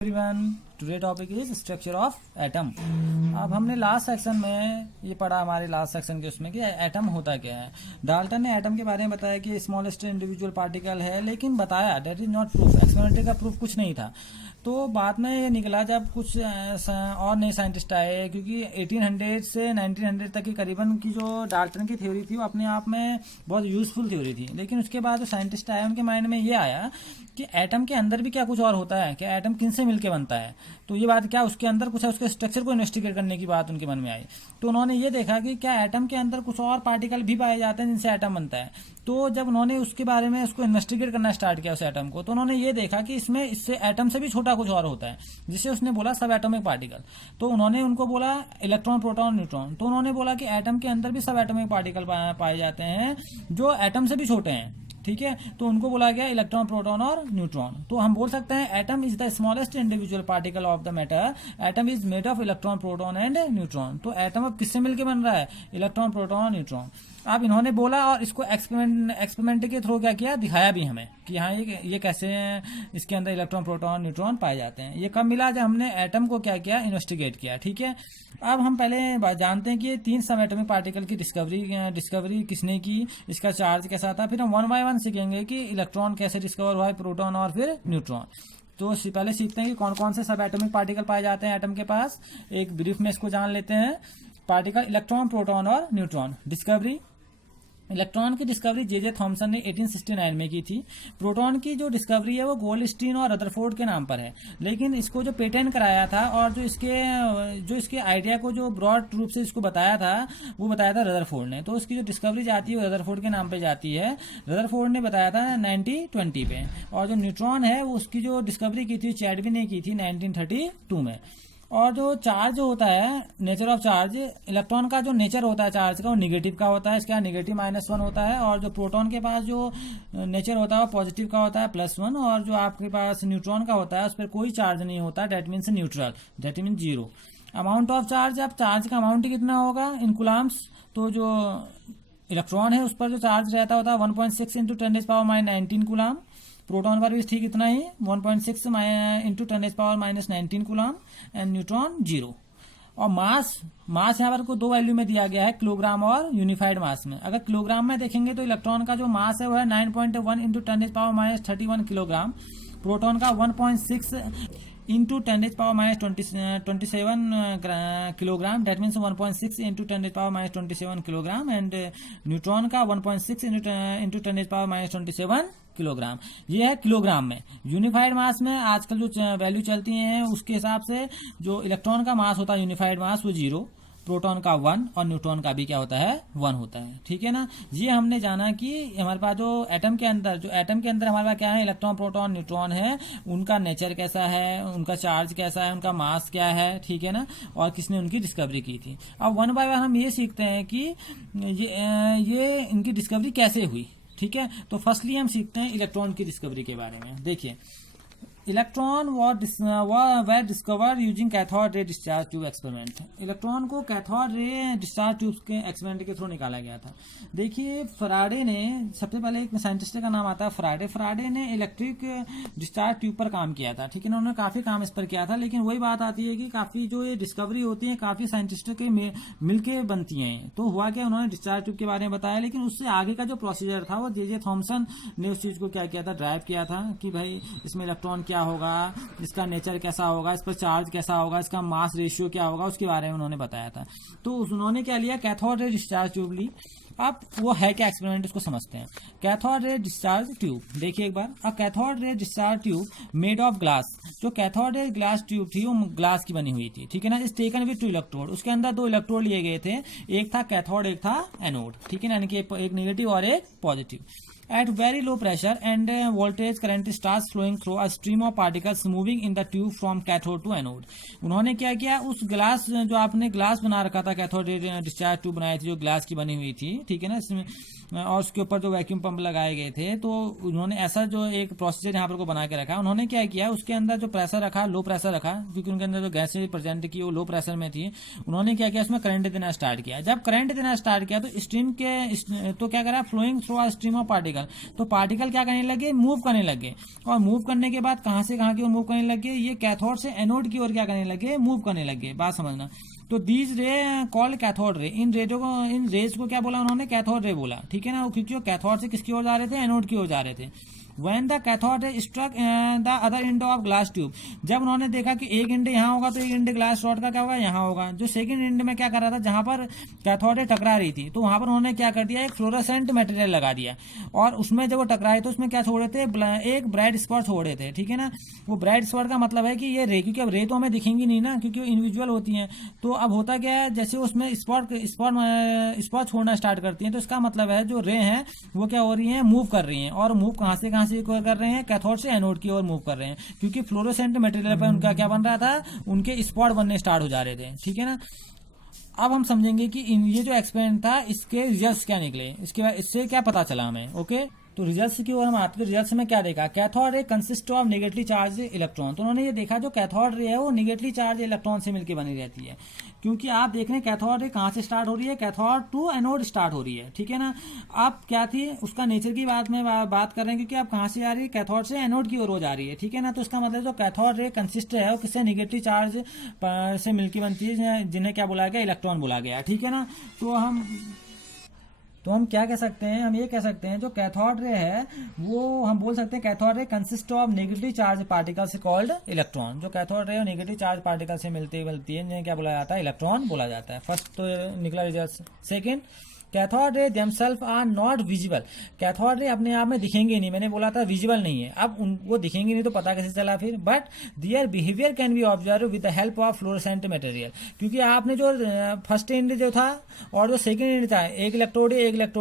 Everyone, today topic is structure of atom. अब हमने last section में ये पढ़ा, हमारे लास्ट सेक्शन के उसमें कि एटम होता क्या है। डाल्टन ने एटम के बारे में बताया कि स्मॉलेस्ट इंडिविजुअल पार्टिकल है, लेकिन बताया that is not proof, experimental का प्रूफ कुछ नहीं था। तो बाद में ये निकला जब कुछ और नए साइंटिस्ट आए, क्योंकि 1800 से 1900 तक की करीबन की जो डाल्टन की थ्योरी थी वो अपने आप में बहुत यूजफुल थ्योरी थी। लेकिन उसके बाद जो साइंटिस्ट आए उनके माइंड में ये आया कि एटम के अंदर भी क्या कुछ और होता है, क्या एटम किन से मिलके बनता है। तो ये बात क्या उसके अंदर कुछ है, उसके स्ट्रक्चर को इन्वेस्टिगेट करने की बात उनके मन में आई। तो उन्होंने ये देखा कि क्या एटम के अंदर कुछ और पार्टिकल भी पाए जाते हैं जिनसे एटम बनता है। तो जब उन्होंने उसके बारे में उसको इन्वेस्टिगेट करना स्टार्ट किया उस एटम को, तो उन्होंने ये देखा कि इसमें इससे एटम से भी छोटा कुछ और होता है, जिसे उसने बोला सब एटॉमिक पार्टिकल। तो उन्होंने उनको बोला इलेक्ट्रॉन, प्रोटॉन, न्यूट्रॉन। तो उन्होंने बोला कि एटम के अंदर भी सब एटॉमिक पार्टिकल पाए जाते हैं जो एटम से भी छोटे हैं, ठीक है। तो उनको बोला गया इलेक्ट्रॉन, प्रोटॉन और न्यूट्रॉन। तो हम बोल सकते हैं atom is the smallest individual particle of the matter. Atom is made of electron, proton and neutron. तो एटम अब किससे मिलकर बन रहा है? Electron, proton, neutron. अब इन्होंने बोला और इसको एक्सपेरिमेंट के थ्रू क्या किया, दिखाया भी हमें कि हाँ ये कैसे इसके अंदर इलेक्ट्रॉन, प्रोटॉन, न्यूट्रॉन पाए जाते हैं। ये कब मिला? जब हमने एटम को क्या किया, इन्वेस्टिगेट किया, ठीक है। अब हम पहले जानते हैं कि ये 3 सब एटॉमिक पार्टिकल की डिस्कवरी किसने की, इसका चार्ज कैसा था। फिर हम 1 बाय 1 सीखेंगे कि इलेक्ट्रॉन कैसे डिस्कवर हुआ है, प्रोटॉन और फिर न्यूट्रॉन। तो पहले सीखते हैं कि कौन कौन से सब एटॉमिक पार्टिकल पाए जाते हैं एटम के पास। एक ब्रीफ में इसको जान लेते हैं। पार्टिकल इलेक्ट्रॉन, प्रोटॉन और न्यूट्रॉन। डिस्कवरी, इलेक्ट्रॉन की डिस्कवरी जे थॉमसन ने 1869 में की थी। प्रोटॉन की जो डिस्कवरी है वो गोल्डस्टीन और रदरफोर्ड के नाम पर है, लेकिन इसको जो पेटेंट कराया था और जो इसके आइडिया को जो ब्रॉड रूप से इसको बताया था वो बताया था रदरफोर्ड ने। तो इसकी जो डिस्कवरी जाती है वो रदरफोर्ड के नाम पे जाती है। रदरफोर्ड ने बताया था 1920 पे। और जो न्यूट्रॉन है वो उसकी जो डिस्कवरी की थी चैडविक ने की थी 1932 में। और जो चार्ज होता है, नेचर ऑफ चार्ज, इलेक्ट्रॉन का जो नेचर होता है चार्ज का वो निगेटिव का होता है, इसका नेगेटिव -1 होता है। और जो प्रोटॉन के पास जो नेचर होता है वो पॉजिटिव का होता है +1। और जो आपके पास न्यूट्रॉन का होता है उस पर कोई चार्ज नहीं होता, that means neutral, that means 0। Amount of charge, अब चार्ज का अमाउंट कितना होगा इन कुलाम्स। तो जो इलेक्ट्रॉन है उस पर जो चार्ज रहता होता है 1.6 × 10⁻19 कुलाम। प्रोटॉन पर भी ठीक इतना ही 1.6 × 10⁻19 कुलाम। And neutron 0। और मास यहाँ पर को 2 वैल्यू में दिया गया है, किलोग्राम और यूनिफाइड मास में। अगर किलोग्राम में देखेंगे तो इलेक्ट्रॉन का जो मास है वो है 9.1 × 10⁻31 किलोग्राम। प्रोटॉन का 1.6 × 10⁻27 kilogram, that means 1.6 × 10⁻27 kilogram. And neutron का 1.6 × 10⁻27 किलोग्राम। ये है किलोग्राम में। यूनिफाइड मास में आजकल जो वैल्यू चलती हैं उसके हिसाब से जो इलेक्ट्रॉन का मास होता है यूनिफाइड मास वो 0, प्रोटॉन का 1 और न्यूट्रॉन का भी क्या होता है 1 होता है, ठीक है ना। ये हमने जाना कि हमारे पास जो एटम के अंदर हमारे पास क्या है, इलेक्ट्रॉन, प्रोटॉन, न्यूट्रॉन है। उनका नेचर कैसा है, उनका चार्ज कैसा है, उनका मास क्या है, ठीक है ना, और किसने उनकी डिस्कवरी की थी। अब 1 बाय 1 हम ये सीखते हैं कि ये इनकी डिस्कवरी कैसे हुई, ठीक है। तो फर्स्टली हम सीखते हैं इलेक्ट्रॉन की डिस्कवरी के बारे में। देखिए, electron were discover using cathode ray discharge tube experiment. Electron को कैथोड रे डिस्चार्ज ट्यूब के एक्सपेरिमेंट के थ्रू निकाला गया था। देखिए, फराडे ने, सबसे पहले एक साइंटिस्ट का नाम आता है फराडे ने इलेक्ट्रिक डिस्चार्ज ट्यूब पर काम किया था, ठीक है ना। उन्होंने काफी काम इस पर किया था, लेकिन वही बात आती है कि काफी जो ये डिस्कवरी होती है काफी साइंटिस्टों के मिलके बनती हैं। तो हुआ क्या, उन्होंने डिस्चार्ज ट्यूब के बारे में बताया, लेकिन उससे आगे का जो प्रोसीजर था वो जे थॉमसन ने उस चीज को क्या किया था, ड्राइव किया था कि भाई इसमें इलेक्ट्रॉन क्या होगा, इसका नेचर कैसा होगा, इस पर चार्ज कैसा होगा, इसका मास रेशियो क्या होगा, उसके बारे में उन्होंने बताया था। तो उन्होंने क्या लिया, कैथोड रे डिस्चार्ज ट्यूब ली। अब वो है क्या एक्सपेरिमेंट, इसको समझते हैं। कैथोड रे डिस्चार्ज ट्यूब, देखिए एक बार, a cathode ray discharge tube made of glass. जो कैथोड रे ग्लास ट्यूब थी वो ग्लास की बनी हुई थी, ठीक है ना। इस टेकन विद 2 इलेक्ट्रोड, उसके अंदर 2 इलेक्ट्रोड लिए गए थे, एक था कैथोड एक था एनोड, ठीक है ना, यानी कि एक नेगेटिव और एक positive. At very low pressure and voltage, current starts flowing through a stream of particles moving in the tube from cathode to anode. उन्होंने क्या किया, उस ग्लास, जो आपने ग्लास बना रखा था, कैथोड डिस्चार्ज ट्यूब बनाई थी जो ग्लास की बनी हुई थी, ठीक है ना, इसमें और उसके ऊपर जो वैक्यूम पंप लगाए गए थे, तो उन्होंने ऐसा जो एक प्रोसीजर यहाँ पर को बना के रखा। उन्होंने क्या किया, उसके अंदर जो प्रेशर रखा, लो प्रेशर रखा, क्योंकि उनके अंदर जो गैसें प्रेजेंट की वो लो प्रेशर में थी। उन्होंने क्या किया, उसमें करंट देना स्टार्ट किया। जब करंट देना स्टार्ट किया तो स्ट्रीम के तो क्या करा, flowing through a stream of particle, particle. तो पार्टिकल क्या करने लगे, मूव करने लगे, और मूव करने के बाद कहां से कहां की ओर मूव करने लगे, ये कैथोड से एनोड की ओर क्या करने लगे, मूव करने लगे। बात समझना। तो दीज रे कॉल्ड कैथोड रे, इन रेज को क्या बोला उन्होंने, कैथोड रे बोला, ठीक है ना, क्योंकि वो कैथोड से किसकी ओर जा रहे थे, एनोड की ओर जा रहे थे। When the cathode ray struck the other end of glass tube, जब उन्होंने देखा कि एक एंड यहाँ होगा तो एक एंड ग्लास रॉड का क्या होगा, यहाँ होगा। जो सेकंड एंड में क्या कर रहा था, जहां पर कैथोड रे टकरा रही थी, तो वहां पर उन्होंने क्या कर दिया, एक फ्लोरोसेंट मटेरियल लगा दिया, और उसमें जब वो टकराए तो उसमें क्या छोड़े थे, एक ब्राइट स्पॉट छोड़े थे, ठीक है ना। वो ब्राइट स्पॉट का मतलब है कि ये रे, क्योंकि अब रे तो हमें दिखेंगी नहीं ना, क्योंकि वो इन्डिविजुअल होती हैं। तो अब होता क्या है, जैसे उसमें स्पॉट छोड़ना स्टार्ट करती हैं, तो इसका मतलब है जो रे हैं वो क्या हो रही है, मूव कर रही हैं। और मूव कहां से कर रहे हैं, कैथोड से एनोड की ओर मूव कर रहे हैं, क्योंकि फ्लोरोसेंट मटेरियल पर उनका क्या बन रहा था, उनके स्पॉट बनने स्टार्ट हो जा रहे थे, ठीक है ना। अब हम समझेंगे कि ये जो एक्सपेरिमेंट था इसके रिजल्ट्स क्या निकले, इसके बाद इससे क्या पता चला हमें। ओके, तो रिजल्ट्स की ओर हम आते हैं। रिजल्ट्स में क्या देखा, cathode ray consist of negatively charge electron. तो उन्होंने ये देखा जो कैथोड रे है वो नेगेटिवली चार्ज इलेक्ट्रॉन से मिलकर बनी रहती है, क्योंकि आप देख रहे हैं कैथोड रे कहां से स्टार्ट हो रही है, कैथोड टू एनोड स्टार्ट हो रही है, ठीक है ना। आप क्या थी उसका नेचर की बात में बात कर रहे हैं, क्योंकि आप कहां से आ रही है, कैथोड से एनोड की ओर हो जा रही है, ठीक है ना। तो इसका मतलब जो कैथोड रे कंसिस्ट है वो किससे, नेगेटिव चार्ज से मिलकर बनती है, जिन्हें क्या बोला गया, इलेक्ट्रॉन बोला गया, ठीक है ना। तो हम क्या कह सकते हैं, हम ये कह सकते हैं जो कैथोड रे है वो हम बोल सकते हैं cathode ray consist of negative charge particle से कॉल्ड इलेक्ट्रॉन। जो कैथोड रे नेगेटिव चार्ज पार्टिकल से मिलती है जिन्हें क्या बोला जाता है, इलेक्ट्रॉन बोला जाता है। फर्स्ट तो निकला result. Second, cathode ray themselves are not visible. Cathode ray अपने आप में दिखेंगे नहीं, मैंने बोला था विजिबल नहीं है। अब वो दिखेंगे नहीं तो पता कैसे चला फिर, but their behaviour can be observe with the help of fluorescent material. क्योंकि आपने जो फर्स्ट एंड जो था और जो सेकंड एंड था, एक इलेक्ट्रोड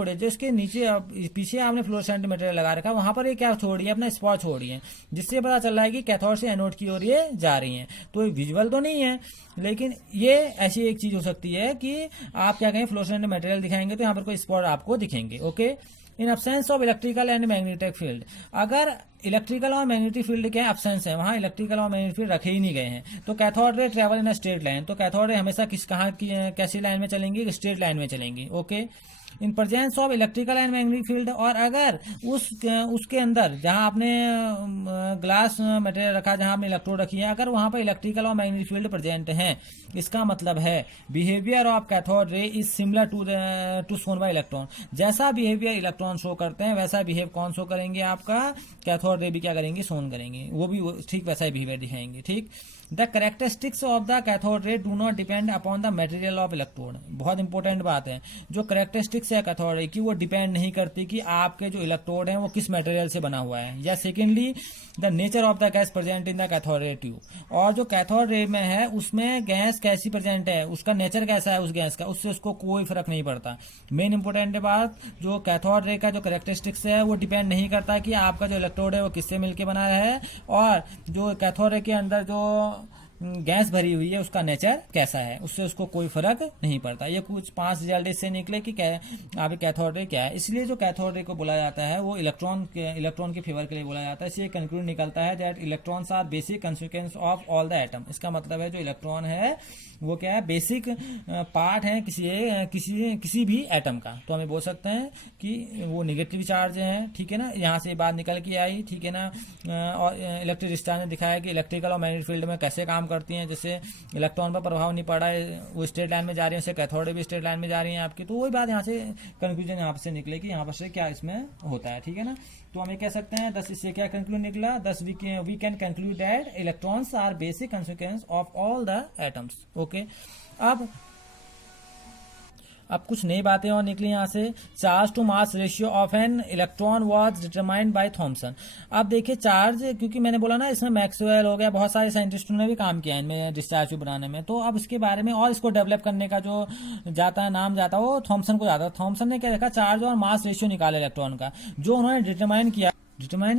है जो इसके नीचे पीछे आपने फ्लोरोसेंट मटेरियल लगा रखा, वहां पर ये क्या छोड़ी है, अपना स्पॉट छोड़ी है, जिससे पता चल रहा है कि कैथोड से एनोड की ओर ये जा रही है। तो विजुअल तो नहीं है, लेकिन ये ऐसी एक चीज हो सकती है कि आप क्या कहें, फ्लोरोसेंट मटेरियल दिखाएंगे तो यहाँ पर कोई स्पॉट आपको दिखेंगे। Okay, in absence of electrical and magnetic field, अगर इलेक्ट्रिकल और मैग्नेटिक फील्ड के एब्सेंस है, वहां इलेक्ट्रिकल और मैग्नेटिक फील्ड रखे ही नहीं गए हैं, तो cathode ray travel in a straight line. तो कैथोड रे हमेशा कैसी लाइन में चलेंगी, स्ट्रेट लाइन में चलेंगी। Okay, in presence of electrical and magnetic field, और अगर उसके अंदर जहां आपने ग्लास मटेरियल रखा, जहां आपने इलेक्ट्रोड रखी है, अगर वहां पर इलेक्ट्रिकल और मैग्नेटिक फील्ड प्रेजेंट है, इसका मतलब है behaviour of cathode ray is similar to shown by electron. जैसा बिहेवियर इलेक्ट्रॉन शो करते हैं वैसा बिहेव कौन शो करेंगे, आपका कैथोड रे भी क्या करेंगे, शोन करेंगे, वो भी ठीक वैसा ही बिहेवियर दिखाएंगे। ठीक, the characteristics of the cathode ray do not depend upon the material of electrode. बहुत इंपॉर्टेंट बात है, जो कैरेक्टरिस्टिक्स है कैथोड रे की वो डिपेंड नहीं करती कि आपके जो इलेक्ट्रोड है वो किस मटेरियल से बना हुआ है, या secondly the nature of the gas present in the cathode ray tube. और जो कैथोड रे में है उसमें गैस कैसी प्रेजेंट है, उसका नेचर कैसा है उस गैस का, उससे उसको कोई फर्क नहीं पड़ता। मेन इंपॉर्टेंट बात, जो कैथोड रे का जो कैरेक्टरिस्टिक्स है वो डिपेंड नहीं करता कि आपका जो इलेक्ट्रोड है वो किससे मिलकर बना है, और जो कैथोड रे के अंदर जो गैस भरी हुई है उसका नेचर कैसा है, उससे उसको कोई फर्क नहीं पड़ता। ये कुछ 5 रिजल्ट इससे निकले कि आपके कैथोड रे क्या है। इसलिए जो कैथोड रे को बोला जाता है वो इलेक्ट्रॉन के फेवर के लिए बोला जाता है। इससे कंक्लूड निकलता है that electrons are basic constituents of all the atom. इसका मतलब है जो इलेक्ट्रॉन है वो क्या है, बेसिक पार्ट है किसी भी एटम का। तो हमें बोल सकते हैं कि वो नेगेटिव चार्ज है, ठीक है ना। यहाँ से बात निकल के आई, ठीक है ना। और इलेक्ट्रिक डिस्चार्ज ने दिखाया कि इलेक्ट्रिकल और मैग्नेटिक फील्ड में कैसे काम करती हैं, जैसे इलेक्ट्रॉन पर प्रभाव नहीं पड़ा है, वो स्ट्रेट लाइन में जा रही है, उससे कैथोड रे भी स्ट्रेट लाइन में जा रही है आपकी। तो वही बात यहाँ से कंक्लूजन यहाँ से निकले कि यहाँ पर से क्या इसमें होता है, ठीक है ना। तो हम ये कह सकते हैं 10 इससे क्या कंक्लूड निकला, 10 we can conclude that electrons are basic constituents of all the atoms. Okay, अब कुछ नई बातें और निकली यहाँ से। Charge to mass ratio of an electron was determined by Thomson. अब देखिए चार्ज, क्योंकि मैंने बोला ना इसमें मैक्सवेल हो गया, बहुत सारे साइंटिस्टों ने भी काम किया इनमें डिस्चार्ज बनाने में। तो अब इसके बारे में और इसको डेवलप करने का जो नाम जाता है वो थॉमसन को जाता है। थॉमसन ने क्या देखा, चार्ज और मास रेशियो निकाला इलेक्ट्रॉन का, जो उन्होंने डिटरमाइन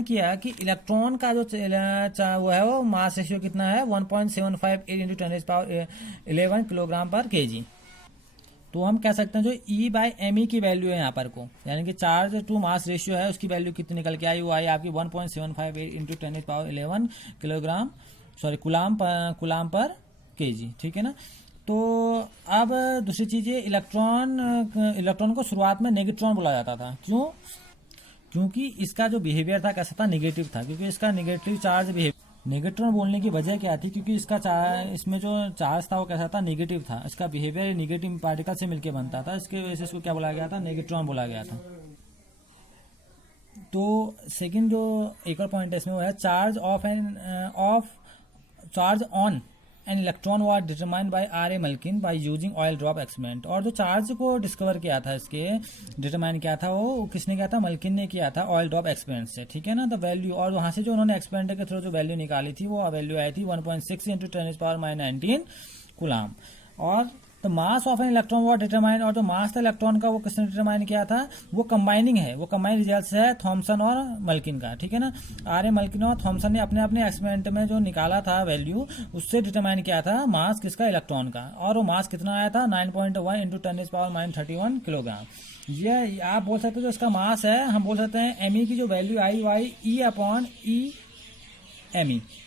किया कि इलेक्ट्रॉन का जो वो है वो मास रेशियो कितना है, 1.758 इंटू 10⁻11 किलोग्राम पर केजी। तो हम कह सकते हैं जो E/me की वैल्यू है यहाँ पर को, यानी कि चार्ज टू मास रेशियो है उसकी वैल्यू कितनी निकल के आई, वो आई आपकी 1.758 इंटू 10⁻11 किलोग्राम कुलाम पर केजी, ठीक है ना। तो अब दूसरी चीज, इलेक्ट्रॉन को शुरुआत में नेगेट्रॉन बोला जाता था। क्यों? क्योंकि इसका जो बिहेवियर था कैसा था, निगेटिव था, क्योंकि इसका निगेटिव चार्ज बिहेवियर। निगेट्रॉन बोलने की वजह क्या थी, क्योंकि इसका इसमें जो चार्ज था वो कैसा था, निगेटिव था, इसका बिहेवियर निगेटिव पार्टिकल से मिलकर बनता था, इसके वजह से इसको क्या बोला गया था, निगेट्रॉन बोला गया था। तो सेकंड जो एक और पॉइंट है इसमें वो है charge on an electron was determined by R A Millikan by using oil drop experiment. और जो चार्ज को डिस्कवर किया था, इसके डिटरमाइन किया था, वो किसने किया था, मल्किन ने किया था ऑयल ड्रॉप एक्सपेरिमेंट से, ठीक है ना। द वैल्यू, और वहां से जो उन्होंने एक्सपेरिमेंट के थ्रू जो वैल्यू निकाली थी वो वैल्यू आई थी 1.6 × 10⁻⁹ कूलाम। और तो मास ऑफ एन इलेक्ट्रॉन वो डिटरमाइन, और जो मास था इलेक्ट्रॉन का वो किसने डिटरमाइन किया था, वो कंबाइनिंग है, वो कंबाइन रिजल्ट है थॉमसन और मल्किन का, ठीक है ना। आर ए मल्किन और थॉमसन ने अपने अपने एक्सपेरिमेंट में जो निकाला था वैल्यू, उससे डिटरमाइन किया था मास किसका, इलेक्ट्रॉन का। और वो मास कितना आया था, 9.1 × 10⁻31 किलोग्राम। ये आप बोल सकते हो जो इसका मास है, हम बोल सकते हैं एमई की जो वैल्यू आई वाई E/E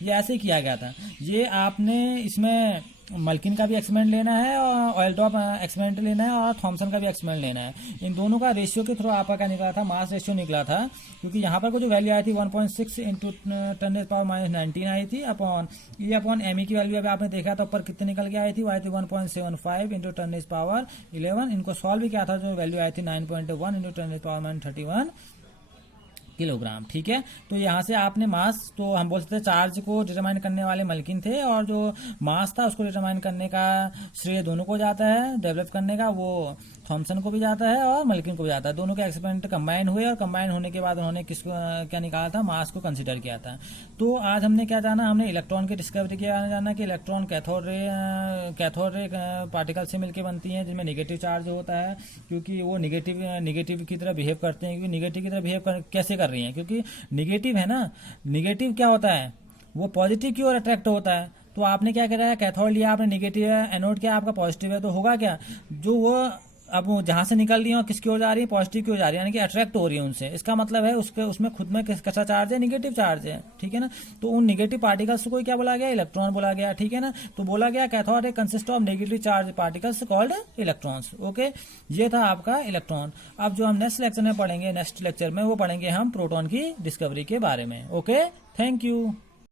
ये ऐसे किया गया था। ये आपने इसमें मल्किन का भी एक्सपेरिमेंट लेना है और ऑयल ड्रॉप एक्सपेरिमेंट लेना है और थॉमसन का भी एक्सपेरिमेंट लेना है। इन दोनों का रेशियो के थ्रू आपका क्या निकला था, मास रेशियो निकला था। क्योंकि यहाँ पर को जो वैल्यू आई थी 1.6 × 10⁻⁹ आई थी अपॉन E/ME की वैल्यू अभी आपने देखा था ऊपर कितने निकल के आई थी, वो आई थी 1.75 × 10⁻11। इनको सॉल्व भी किया था, जो वैल्यू आई थी 9.1 × 10⁻31 किलोग्राम, ठीक है। तो यहाँ से आपने मास, तो हम बोल सकते हैं चार्ज को डिटरमाइन करने वाले मल्किन थे, और जो मास था उसको डिटरमाइन करने का श्रेय दोनों को जाता है, डेवलप करने का वो थॉमसन को भी जाता है और मल्किन को भी जाता है। दोनों के एक्सपेरिमेंट कंबाइन हुए और कंबाइन होने के बाद उन्होंने किसको क्या निकाला था, मास को कंसिडर किया था। तो आज हमने क्या जाना, हमने इलेक्ट्रॉन की डिस्कवरी के बारे में जाना कि इलेक्ट्रॉन कैथोड रे पार्टिकल से मिलकर बनती हैं, जिनमें निगेटिव चार्ज होता है, क्योंकि वो निगेटिव की तरह बिहेव करते हैं। क्योंकि निगेटिव की तरह बिहेव कैसे कर रही हैं, क्योंकि निगेटिव है ना, निगेटिव क्या होता है, वो पॉजिटिव की ओर अट्रैक्ट होता है। तो आपने क्या करा है, कैथोड लिया आपने, निगेटिव है, एनोड क्या आपका पॉजिटिव है, तो होगा क्या, जो वो अब वो जहां से निकल रही है किसकी ओर जा रही है, पॉजिटिव की ओर जा रही है, यानी कि अट्रैक्ट हो रही है उनसे। इसका मतलब है उसमें खुद में कैसा चार्ज है, निगेटिव चार्ज है, ठीक है ना। तो उन निगेटिव पार्टिकल्स को क्या बोला गया, इलेक्ट्रॉन बोला गया, ठीक है ना। तो बोला गया cathode consist of negative charge particles called electrons. Okay, ये था आपका इलेक्ट्रॉन। अब जो हम नेक्स्ट लेक्चर में पढ़ेंगे, नेक्स्ट लेक्चर में वो पढ़ेंगे हम प्रोटॉन की डिस्कवरी के बारे में। Okay, thank you.